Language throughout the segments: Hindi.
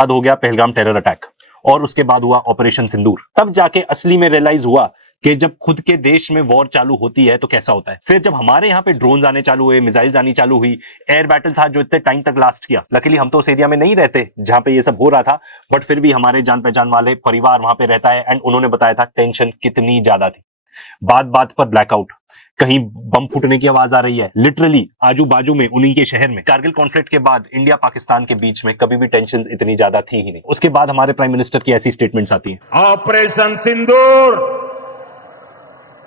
बाद हो गया पहलगाम टेरर अटैक और उसके बाद हुआ ऑपरेशन सिंदूर। तब जाके असली में रियलाइज हुआ कि जब खुद के देश में वॉर चालू होती है तो कैसा होता है। फिर जब हमारे यहाँ पे ड्रोन आने चालू हुए, मिसाइल्स आनी चालू हुई, एयर बैटल था जो इतने टाइम तक लास्ट किया। लकीली हम तो उस एरिया में नहीं रहते जहां पे ये सब हो रहा था, बट फिर भी हमारे जान पहचान वाले परिवार वहां पे रहता है एंड उन्होंने बताया था टेंशन कितनी ज्यादा थी। बात बात पर ब्लैकआउट, कहीं बम फूटने की आवाज आ रही है, लिटरली आजू बाजू में उन्हीं के शहर में। कारगिल कॉन्फ्लिक्ट के बाद इंडिया पाकिस्तान के बीच में कभी भी टेंशन इतनी ज्यादा थी ही नहीं। उसके बाद हमारे प्राइम मिनिस्टर की ऐसी स्टेटमेंट्स आती हैं, ऑपरेशन सिंदूर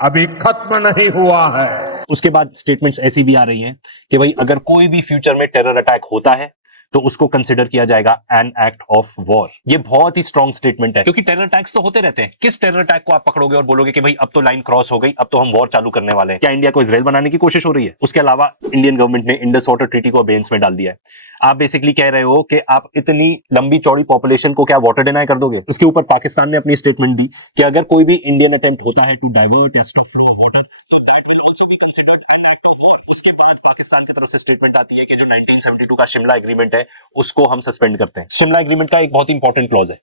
अभी खत्म नहीं हुआ है। उसके बाद स्टेटमेंट्स ऐसी भी आ रही हैं कि भाई अगर कोई भी फ्यूचर में टेरर अटैक होता है तो उसको कंसिडर किया जाएगा एन एक्ट ऑफ वॉर। ये बहुत ही स्ट्रॉन्ग स्टेटमेंट है, क्योंकि टेरर अटैक्स तो होते रहते हैं। किस टेरर अटैक को आप पकड़ोगे और बोलोगे कि भाई अब तो लाइन क्रॉस हो गई, अब तो हम वॉर चालू करने वाले हैं? क्या इंडिया को इजराइल बनाने की कोशिश हो रही है? उसके अलावा इंडियन गवर्नमेंट ने इंडस वाटर ट्रीटी को अबेंस में डाल दिया है। आप बेसिकली कह रहे हो कि आप इतनी लंबी चौड़ी पॉपुलेशन को क्या वाटर डिनाई कर दोगे? उसके ऊपर पाकिस्तान ने अपनी स्टेटमेंट दी कि अगर कोई भी इंडियन अटेम्प्ट होता है टू डाइवर्ट या स्टॉप फ्लो ऑफ वाटर तो that will also be considered an act of war. उसके बाद पाकिस्तान की तरफ से स्टेटमेंट आती है कि जो 1972 का शिमला एग्रीमेंट है उसको हम सस्पेंड करते हैं। शिमला एग्रीमेंट का एक बहुत इंपॉर्टेंट क्लॉज है,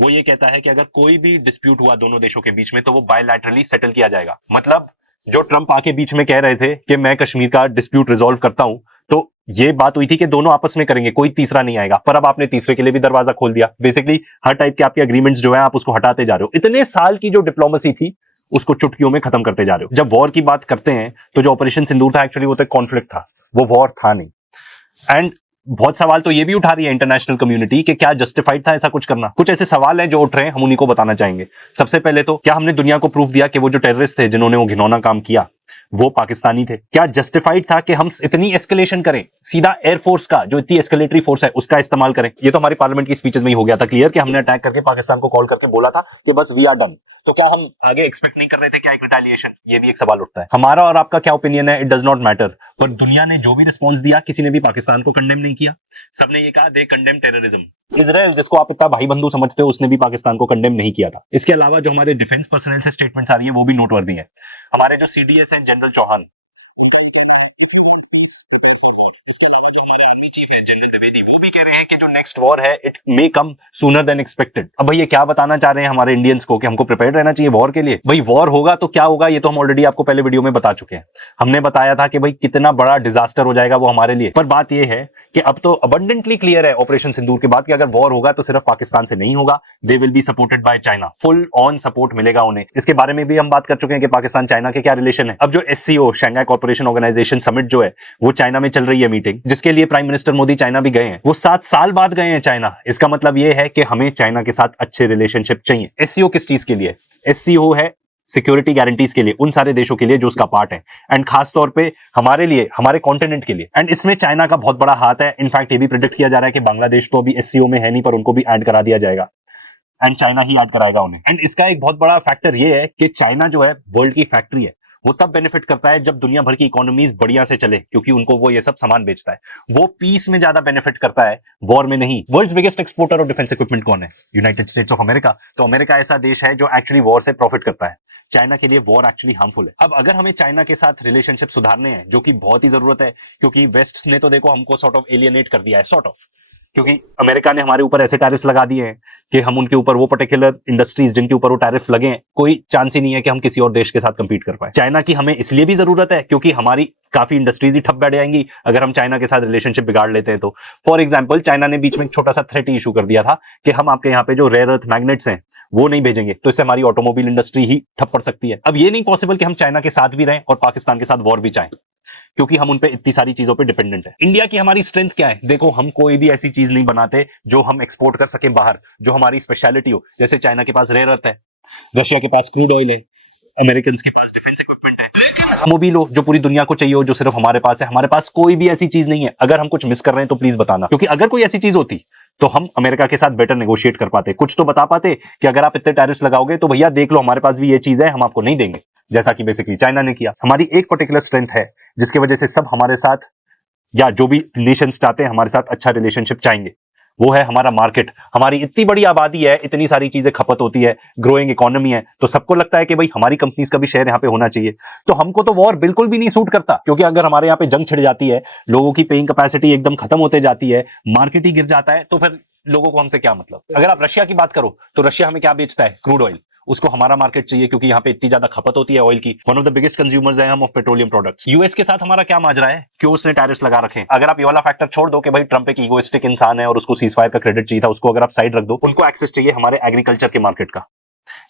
वो ये कहता है कि अगर कोई भी डिस्प्यूट हुआ दोनों देशों के बीच में तो वो बायलैटरली सेटल किया जाएगा। मतलब जो ट्रंप आके बीच में कह रहे थे कि मैं कश्मीर का डिस्प्यूट रिजॉल्व करता हूं, तो ये बात हुई थी कि दोनों आपस में करेंगे, कोई तीसरा नहीं आएगा। पर अब आपने तीसरे के लिए भी दरवाजा खोल दिया। बेसिकली हर टाइप के आपके एग्रीमेंट्स जो है आप उसको हटाते जा रहे हो। इतने साल की जो डिप्लोमेसी थी उसको चुटकियों में खत्म करते जा रहे हो। जब वॉर की बात करते हैं तो जो ऑपरेशन सिंदूर था एक्चुअली वो तो कॉन्फ्लिक्ट था, वो वॉर था नहीं। एंड बहुत सवाल तो ये भी उठा रही है इंटरनेशनल कम्युनिटी कि क्या जस्टिफाइड था ऐसा कुछ करना। कुछ ऐसे सवाल हैं जो उठ रहे हैं, हम उन्हीं को बताना चाहेंगे। सबसे पहले तो क्या हमने दुनिया को प्रूफ दिया कि वो जो टेररिस्ट थे जिन्होंने वो घिनौना काम किया वो पाकिस्तानी थे? क्या जस्टिफाइड था कि हम इतनी एस्केलेशन करें, सीधा एयरफोर्स का जो इतनी एस्केलेटरी फोर्स है उसका इस्तेमाल करें? ये तो हमारी पार्लियामेंट की स्पीचेस में ही हो गया था क्लियर कि हमने अटैक करके पाकिस्तान को कॉल करके बोला था कि बस वी आर डन। तो क्या हम आगे एक्सपेक्ट नहीं कर रहे थे क्या एक रिटेलिएशन? ये भी एक सवाल उठता है। हमारा और आपका क्या ओपिनियन है इट डज नॉट मैटर, पर दुनिया ने जो भी रिस्पॉन्स दिया किसी ने भी पाकिस्तान को कंडेम नहीं किया। सबने ये कहा दे कंडेम टेररिज्म। इजराइल जिसको आप इतना भाई बंधु समझते हो उसने भी पाकिस्तान को कंडेम नहीं किया था। इसके अलावा जो हमारे डिफेंस पर्सनल से स्टेटमेंट्स आ रही है वो भी नोटवर्दी है। हमारे जो सीडीएस हैं जनरल चौहान, वो भी कह रहे हैं कि जो नेक्स्ट वॉर है it may come sooner than expected. अब भाई ये क्या बताना चाह रहे हैं हमारे इंडियंस को कि हमको प्रिपेयर्ड रहना चाहिए वॉर के लिए? भाई वॉर होगा तो क्या होगा ये तो हम ऑलरेडी आपको पहले वीडियो में बता चुके हैं। हमने बताया था कि भाई कितना बड़ा डिजास्टर हो जाएगा वो हमारे लिए। पर बात ये है कि अब तो अबंडेंटली क्लियर है ऑपरेशन सिंदूर के बाद कि अगर वॉर होगा तो सिर्फ पाकिस्तान से नहीं होगा, they will be supported by China. Full on support मिलेगा उन्हें। इसके बारे में भी हम बात कर चुके हैं कि पाकिस्तान चाइना के क्या रिलेशन है। अब जो SCO Shanghai corporation organisation summit जो है वो चाइना में चल रही है मीटिंग, जिसके लिए प्राइम मिनिस्टर मोदी चाइना भी गए हैं। वो 7 साल बाद गए हैं चाइना। इसका मतलब ये है कि हमें चाइना के साथ अच्छे रिलेशनशिप चाहिए। एससीओ किस चीज के लिए? एससीओ है सिक्योरिटी गारंटीज के लिए, उन सारे देशों के लिए जो उसका पार्ट है, एंड खास तौर पे हमारे लिए, हमारे कॉन्टिनेंट के लिए। एंड इसमें चाइना का बहुत बड़ा हाथ है। इनफैक्ट ये भी प्रेडिक्ट किया जा रहा है कि बांग्लादेश तो अभी एससीओ में है नहीं, पर उनको भी ऐड करा दिया जाएगा एंड चाइना ही ऐड कराएगा उन्हें। एंड इसका एक बहुत बड़ा फैक्टर ये है कि चाइना जो है वर्ल्ड की फैक्ट्री है, वो तब बेनिफिट करता है जब दुनिया भर की इकोनॉमीज बढ़िया से चले, क्योंकि उनको वो ये सब सामान बेचता है। वो पीस में ज्यादा बेनिफिट करता है, वॉर में नहीं। World's biggest exporter of defence equipment कौन है? United States of America. तो अमेरिका ऐसा देश है जो एक्चुअली वॉर से प्रॉफिट करता है। चाइना के लिए वॉर एक्चुअली हार्मफुल है। अब अगर हमें चाइना के साथ रिलेशनशिप सुधारने हैं, जो कि बहुत ही जरूरत है, क्योंकि वेस्ट ने तो देखो हमको सॉर्ट ऑफ एलियनेट कर दिया है, सॉर्ट ऑफ, क्योंकि अमेरिका ने हमारे ऊपर ऐसे टैरिफ्स लगा दिए हैं कि हम उनके ऊपर वो पर्टिकुलर इंडस्ट्रीज जिनके ऊपर वो टैरिफ लगे हैं, कोई चांस ही नहीं है कि हम किसी और देश के साथ कंपीट कर पाए। चाइना की हमें इसलिए भी जरूरत है क्योंकि हमारी काफी इंडस्ट्रीज ही ठप बैठ जाएंगी अगर हम चाइना के साथ रिलेशनशिप बिगाड़ लेते हैं तो। फॉर एग्जाम्पल चाइना ने बीच में एक छोटा सा थ्रेट इशू कर दिया था कि हम आपके यहाँ पे जो रेयर अर्थ मैग्नेट्स हैं वो नहीं भेजेंगे, तो इससे हमारी ऑटोमोबाइल इंडस्ट्री ही ठप पड़ सकती है। अब ये नहीं पॉसिबल कि हम चाइना के साथ भी रहें और पाकिस्तान के साथ वॉर भी चाहें, क्योंकि हम उन पे इतनी सारी चीजों पे डिपेंडेंट है। इंडिया की हमारी स्ट्रेंथ क्या है? देखो हम कोई भी ऐसी चीज नहीं बनाते जो हम एक्सपोर्ट कर सकें बाहर, जो हमारी स्पेशलिटी हो। जैसे चाइना के पास रेयर अर्थ है, रशिया के पास क्रूड ऑयल है, अमेरिकन के पास डिफेंस इक्विपमेंट है, मोबाइल हो जो पूरी दुनिया को चाहिए हो, जो सिर्फ हमारे पास है। हमारे पास कोई भी ऐसी चीज नहीं है। अगर हम कुछ मिस कर रहे हैं तो प्लीज बताना, क्योंकि अगर कोई ऐसी चीज होती तो हम अमेरिका के साथ बेटर नेगोशिएट कर पाते, कुछ तो बता पाते कि अगर आप इतने टैरिफ्स लगाओगे तो भैया देख लो हमारे पास भी ये चीज है, हम आपको नहीं देंगे, जैसा कि बेसिकली चाइना ने किया। हमारी एक पर्टिकुलर स्ट्रेंथ है जिसकी वजह से सब हमारे साथ, या जो भी नेशंस चाहते हैं हमारे साथ अच्छा रिलेशनशिप चाहेंगे, वो है हमारा मार्केट। हमारी इतनी बड़ी आबादी है, इतनी सारी चीजें खपत होती है, ग्रोइंग इकोनॉमी है, तो सबको लगता है कि भाई हमारी कंपनीज का भी शेयर यहाँ पे होना चाहिए। तो हमको तो वॉर बिल्कुल भी नहीं सूट करता, क्योंकि अगर हमारे यहाँ पे जंग छिड़ जाती है, लोगों की पेइंग कैपेसिटी एकदम खत्म होते जाती है, मार्केट ही गिर जाता है, तो फिर लोगों को हमसे क्या मतलब। अगर आप रशिया की बात करो तो रशिया हमें क्या बेचता है? Crude oil. उसको हमारा मार्केट चाहिए क्योंकि यहाँ पे इतनी ज्यादा खपत होती है ऑयल की। One of the biggest consumers है हम ऑफ पेट्रोलियम प्रोडक्ट्स। यूएस के साथ हमारा क्या माजरा है, क्यों उसने टैरिफ्स लगा रखे हैं? अगर आप ये वाला फैक्टर छोड़ दो कि भाई ट्रंप एक इगोइस्टिक इंसान है और उसको सीजफायर का क्रेडिट चाहिए था, उसको अगर आप साइड रख दो, उनको एक्सेस चाहिए हमारे एग्रीकल्चर के मार्केट का।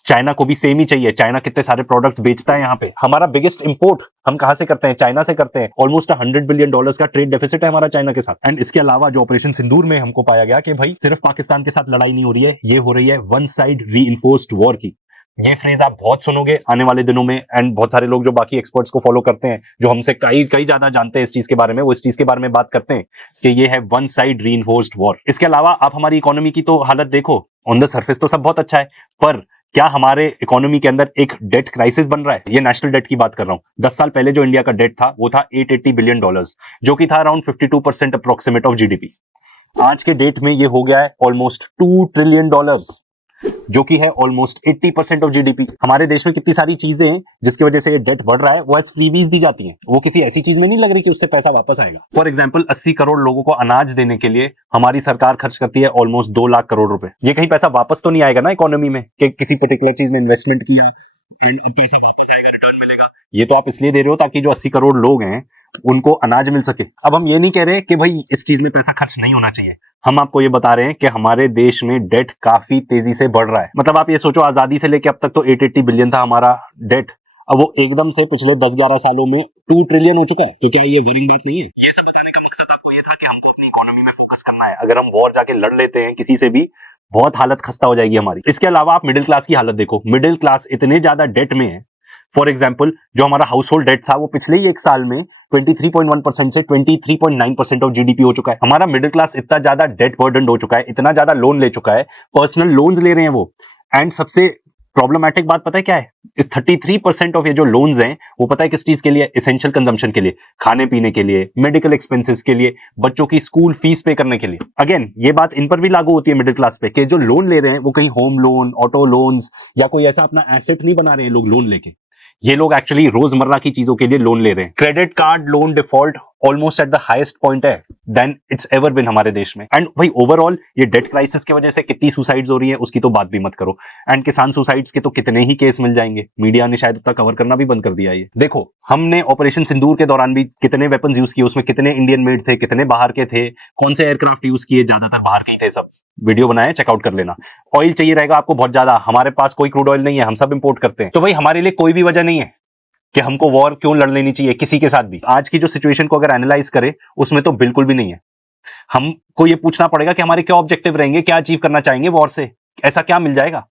चाइना को भी सेम ही चाहिए। चाइना कितने सारे प्रोडक्ट्स बेचता है यहाँ पे। हमारा बिगेस्ट इंपोर्ट हम कहां से करते हैं? चाइना से करते हैं। ऑलमोस्ट $100 बिलियन का ट्रेड डेफिसिट है हमारा चाइना के साथ। एंड इसके अलावा जो ऑपरेशन सिंदूर में हमको पाया गया कि भाई सिर्फ पाकिस्तान के साथ लड़ाई नहीं हो रही है, ये हो रही है वन साइड रीइंफोर्स्ड वॉर की। ये फ्रेज आप बहुत सुनोगे आने वाले दिनों में, एंड बहुत सारे लोग जो बाकी एक्सपर्ट्स को फॉलो करते हैं, जो हमसे कई ज्यादा जानते हैं इस चीज के बारे में, वो इस चीज के बारे में बात करते हैं कि ये है वन साइड रीइंफोर्स्ड वॉर। इसके अलावा आप हमारी इकोनॉमी की तो हालत देखो, ऑन द सरफेस तो सब बहुत अच्छा है, पर क्या हमारे इकोनॉमी के अंदर एक डेट क्राइसिस बन रहा है? ये नेशनल डेट की बात कर रहा हूं। 10 साल पहले जो इंडिया का डेट था वो था $880 बिलियन, जो कि था अराउंड 52% अप्रोक्सीमेट ऑफ जीडीपी। आज के डेट में ये हो गया है ऑलमोस्ट $2 ट्रिलियन, जो कि है ऑलमोस्ट 80% ऑफ जीडीपी। हमारे देश में कितनी सारी चीजें हैं जिसकी वजह से ये डेट बढ़ रहा है, वो एज फ्रीबीज दी जाती हैं। वो किसी ऐसी चीज में नहीं लग रही कि उससे पैसा वापस आएगा। फॉर एग्जांपल 80 करोड़ लोगों को अनाज देने के लिए हमारी सरकार खर्च करती है ऑलमोस्ट 2 लाख करोड़ रुपए। ये कहीं पैसा वापस तो नहीं आएगा ना इकोनॉमी में, कि किसी पर्टिकुलर चीज में इन्वेस्टमेंट किया एंड पैसा वापस आएगा, रिटर्न मिलेगा। ये तो आप इसलिए दे रहे हो ताकि जो 80 करोड़ लोग हैं उनको अनाज मिल सके। अब हम ये नहीं कह रहे कि भाई इस चीज में पैसा खर्च नहीं होना चाहिए, हम आपको ये बता रहे हैं कि हमारे देश में डेट काफी तेजी से बढ़ रहा है। मतलब आप ये सोचो, आजादी से लेके अब तक तो 880 बिलियन था हमारा डेट, अब वो एकदम से पिछले 10-11 सालों में 2 ट्रिलियन हो चुका है। तो क्या ये वरिंग बात नहीं है? ये सब बताने का मकसद आपको ये था कि हमको अपनी इकोनॉमी में फोकस करना है। अगर हम वॉर जाके लड़ लेते हैं किसी से भी, बहुत हालत खस्ता हो जाएगी हमारी। इसके अलावा आप मिडिल क्लास की हालत देखो। मिडिल क्लास इतने ज्यादा डेट में है। फॉर एग्जाम्पल जो हमारा हाउस होल्ड डेट था वो पिछले ही एक साल में 23.1% से 23.9% ऑफ जीडीपी हो चुका है। हमारा मिडिल क्लास इतना ज्यादा डेट बर्डन हो चुका है, इतना ज्यादा लोन ले चुका है, पर्सनल लोन्स ले रहे हैं वो। एंड सबसे प्रॉब्लमैटिक बात पता है क्या है? इस 33% ऑफ ये जो लोन्स हैं वो पता है किस चीज के लिए? एसेंशियल कंजम्पशन के लिए, खाने पीने के लिए, मेडिकल एक्सपेंसेस के लिए, बच्चों की स्कूल फीस पे करने के लिए। अगेन ये बात इन पर भी लागू होती है मिडिल क्लास पे, कि जो लोन ले रहे हैं वो कहीं होम लोन, ऑटो लोन्स या कोई ऐसा अपना एसेट नहीं बना रहे हैं लोग लोन लेके। ये लोग एक्चुअली रोजमर्रा की चीजों के लिए लोन ले रहे हैं। Credit card loan default almost at the highest point है देन इट्स एवर बिन हमारे देश में। एंड भाई ओवरऑल ये डेट क्राइसिस की वजह से कितनी सुसाइड्स हो रही है उसकी तो बात भी मत करो। एंड किसान सुसाइड्स के तो कितने ही केस मिल जाएंगे, मीडिया ने शायद उतना कवर करना भी बंद कर दिया। ये देखो, हमने ऑपरेशन सिंदूर के दौरान भी कितने वेपन्स यूज किए, उसमें कितने इंडियन मेड थे, कितने बाहर के थे, कौन से एयरक्राफ्ट यूज किए, ज्यादातर बाहर के ही थे। सब वीडियो बनाए, चेकआउट कर लेना। ऑयल चाहिए रहेगा आपको बहुत ज्यादा, हमारे पास कोई क्रूड ऑयल नहीं है, हम सब इंपोर्ट करते हैं। तो भाई हमारे लिए कोई भी वजह नहीं है कि हमको वॉर क्यों लड़ लेनी चाहिए किसी के साथ भी। आज की जो सिचुएशन को अगर एनालाइज करें उसमें तो बिल्कुल भी नहीं है। हमको ये पूछना पड़ेगा कि हमारे क्या ऑब्जेक्टिव रहेंगे, क्या अचीव करना चाहेंगे वॉर से, ऐसा क्या मिल जाएगा।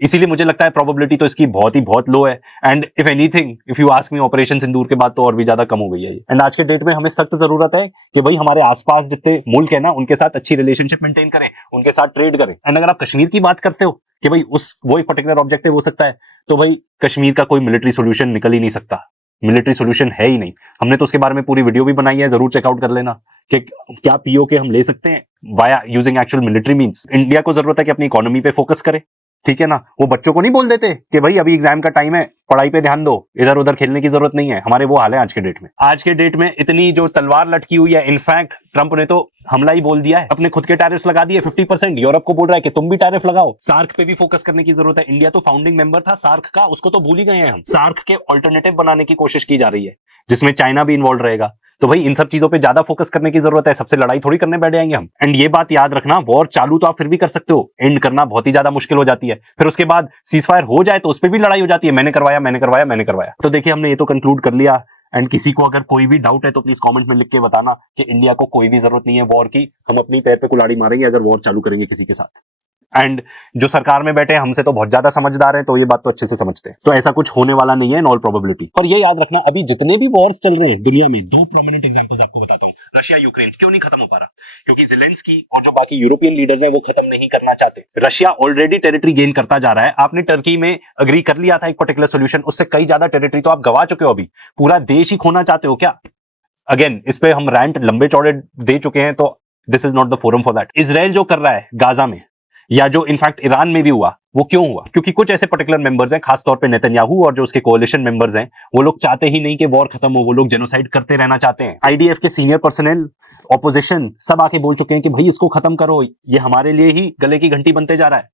इसीलिए मुझे लगता है प्रोबेबिलिटी तो इसकी बहुत लो है। And if anything, if you ask me, operation Sindoor के बाद तो और भी ज्यादा कम हो गई है। एंड आज के डेट में हमें सख्त जरूरत है कि भाई हमारे आसपास जितने मुल्क है ना उनके साथ अच्छी रिलेशनशिप मेंटेन करें, उनके साथ ट्रेड करें। एंड अगर आप कश्मीर की बात करते हो कि भाई वो एक पर्टिकुलर ऑब्जेक्टिव हो सकता है, तो भाई कश्मीर का कोई मिलिट्री सोल्यूशन निकल ही नहीं सकता। मिलिट्री सोल्यूशन है ही नहीं। हमने तो उसके बारे में पूरी वीडियो भी बनाई है, जरूर चेकआउट कर लेना कि क्या पीओके हम ले सकते हैं via using actual military means. India को जरूरत है कि अपनी इकोनॉमी पे फोकस करे, ठीक है ना। वो बच्चों को नहीं बोल देते कि भाई अभी एग्जाम का टाइम है, पढ़ाई पे ध्यान दो, इधर उधर खेलने की जरूरत नहीं है। हमारे वो हाल है आज के डेट में। आज के डेट में इतनी जो तलवार लटकी हुई है, इनफैक्ट ट्रंप ने तो हमला ही बोल दिया है, अपने खुद के टैरिफ्स लगा दिए 50%। यूरोप को बोल रहा है कि तुम भी टैरिफ लगाओ। सार्क पे भी फोकस करने की जरूरत है। इंडिया तो फाउंडिंग मेंबर था सार्क का, उसको तो भूल ही गए हैं हम। सार्क के ऑल्टरनेटिव बनाने की कोशिश की जा रही है जिसमें चाइना भी इन्वॉल्व रहेगा। तो भाई इन सब चीजों पे ज्यादा फोकस करने की जरूरत है। सबसे लड़ाई थोड़ी करने बैठ जाएंगे हम। एंड ये बात याद रखना, वॉर चालू तो आप फिर भी कर सकते हो, एंड करना बहुत ही ज्यादा मुश्किल हो जाती है। फिर उसके बाद सीजफायर हो जाए तो उस पर भी लड़ाई हो जाती है, मैंने करवाया। तो देखिए हमने ये तो कंक्लूड कर लिया। एंड किसी को अगर कोई भी डाउट है तो प्लीज कमेंट में लिख के बताना कि इंडिया को कोई भी जरूरत नहीं है वॉर की। हम अपनी पैर पे कुल्हाड़ी मारेंगे अगर वॉर चालू करेंगे किसी के साथ। एंड जो सरकार में बैठे हैं हमसे तो बहुत ज्यादा समझदार हैं, तो ये बात तो अच्छे से समझते हैं। तो ऐसा कुछ होने वाला नहीं है इन ऑल प्रोबेबिलिटी। और ये याद रखना, अभी जितने भी वॉर्स चल रहे हैं दुनिया में, 2 प्रोमिनेंट एग्जांपल्स आपको बताता हूँ। रशिया यूक्रेन क्यों नहीं खत्म हो पा रहा? क्योंकि ज़ेलेंस्की और जो बाकी यूरोपियन लीडर्स हैं वो खत्म नहीं करना चाहते। रशिया ऑलरेडी टेरिटरी गेन करता जा रहा है। आपने टर्की में अग्री कर लिया था एक पर्टिकुलर सोल्यूशन, उससे कई ज्यादा टेरिटरी तो आप गवा चुके हो। अभी पूरा देश ही खोना चाहते हो क्या? अगेन इस पे हम रैंट लंबे चौड़े दे चुके हैं, तो this is not the forum for that. Israel जो कर रहा है गाजा में, या जो इनफैक्ट ईरान में भी हुआ, वो क्यों हुआ? क्योंकि कुछ ऐसे पर्टिकुलर मेंबर्स हैं, खासतौर पे नेतन्याहू और जो उसके कोalition मेंबर्स हैं, वो लोग चाहते ही नहीं कि वॉर खत्म हो, वो लोग जेनोसाइड करते रहना चाहते हैं। आईडीएफ के सीनियर पर्सनल, ऑपोजिशन सब आके बोल चुके हैं कि भाई इसको खत्म करो, ये हमारे लिए ही गले की घंटी बनते जा रहा है।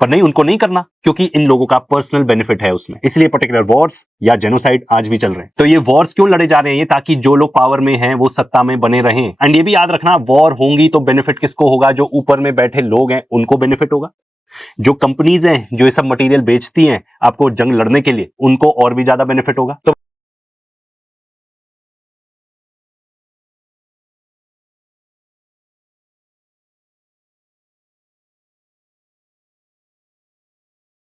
पर नहीं, उनको नहीं करना, क्योंकि इन लोगों का पर्सनल बेनिफिट है उसमें, इसलिए पर्टिकुलर वॉर्स या जेनोसाइड आज भी चल रहे हैं। तो ये वॉर्स क्यों लड़े जा रहे हैं? ये ताकि जो लोग पावर में हैं वो सत्ता में बने रहें। एंड ये भी याद रखना, वॉर होंगी तो बेनिफिट किसको होगा? जो ऊपर में बैठे लोग हैं उनको बेनिफिट होगा। जो कंपनीज हैं जो ये सब मटेरियल बेचती हैं आपको जंग लड़ने के लिए, उनको और भी ज्यादा बेनिफिट होगा। तो